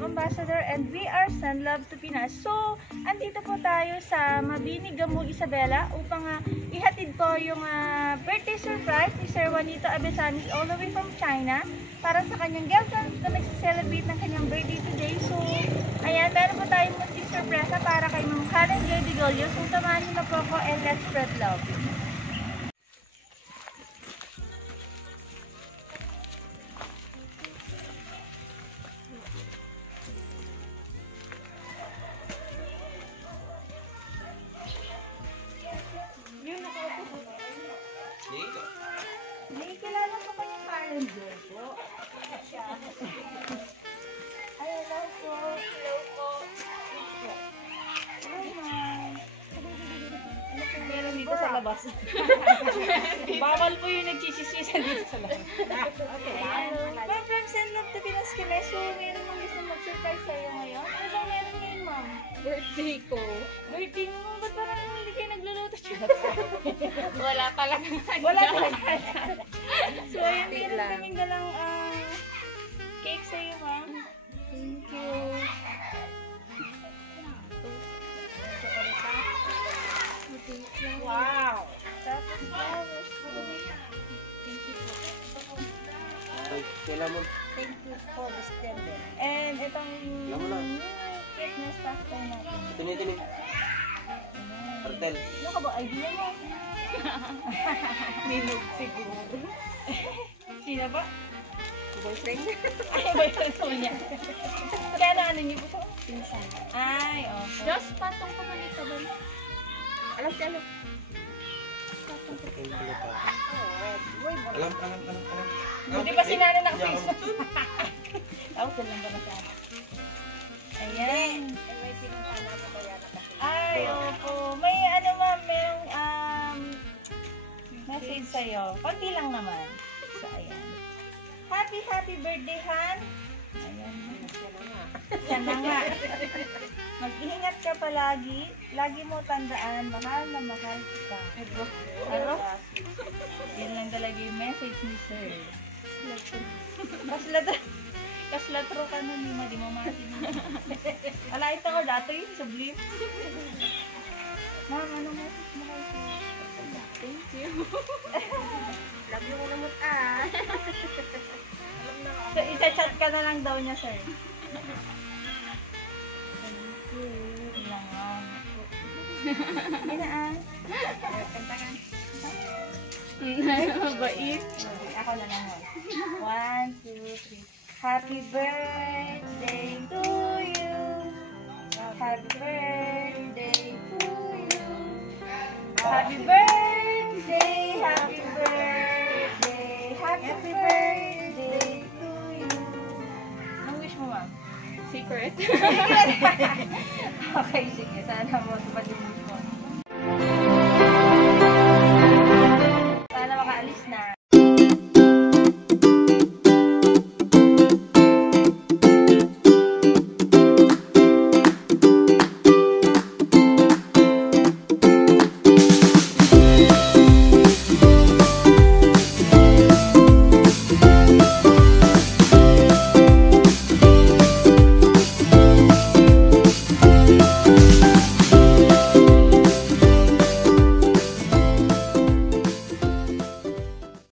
Ma'am Ambassador and we are Send Love to Pinas. So, andito po tayo sa Mabini, Gamu, Isabela upang ihatid po yung birthday surprise ni Sir Juanito Abesanis all the way from China para sa kanyang girlfriend na nag-celebrate ng kanyang birthday today. So, ayan, meron po tayong munting surpresa para kay Ma'am Karen Joy Digolio. So, samahan niyo na po ako and let's spread love. May kilala ko pa yung Karen Joy po. Ay, hello po. Hello po. Hello, ma'am. Ano po meron dito sa labas? Bawal po yung nagchisiswisan dito sa labas. Okay. Ma'am, from Send Love to Pinas kami. So, meron mong gusto mag-surprise sa'yo ngayon? Ano bang meron ngayon, ma'am? Birthday ko. Birthday mo, ma'am. Ba't parang hindi kayo nagluluto? Wala talaga. Wala talaga. So, ayun, meron kaming dalang cake sa'yo, ma'am. Thank you. Wow! Tapos, flowers po. Thank you po. Kailan mo? Thank you for the stembe. And itong cake na staff tayo natin. Tinig. Artel. Ano ka ba? Idea mo? Minog siguro. Sino ba? Boyfriend? Ay, boyfriend ko niya. Kaya na ano niyo po ito? Pinsan. Ay, okay. Diyos, patong ko malito ba? Alam ka, alam. Alam. Hindi ba sinana naka-Facebook? Tapos lang ba na sa akin? Ayan. May pinuntahan mo ba yan? Ay, opo. May ano ma'am, merong message sa'yo. Konti lang naman. So, ayan. Happy birthday, Han. Ayan. Yan na nga. Mag-ingat ka palagi. Lagi mo tandaan, mahal na mahal kita. Ano? Yan lang talaga yung message ni Sir. Kaslatro ka nun, di mo masin. Ala, ito ko dato yun, sublim. Ma'am, ano message mo kayo? Thank you. Love you ko naman Alam na ako. So, isa-chat ka na lang daw niya, sir. Thank you. Ilang Ginaan. Kanta ka. Mabait. Ako na lang. 1, 2, 3. Happy birthday to you. Happy birthday to you. Happy birthday, happy birthday, happy birthday to you. Anong wish mo, ma'am? Secret. Okay, sige. Sana mo tupad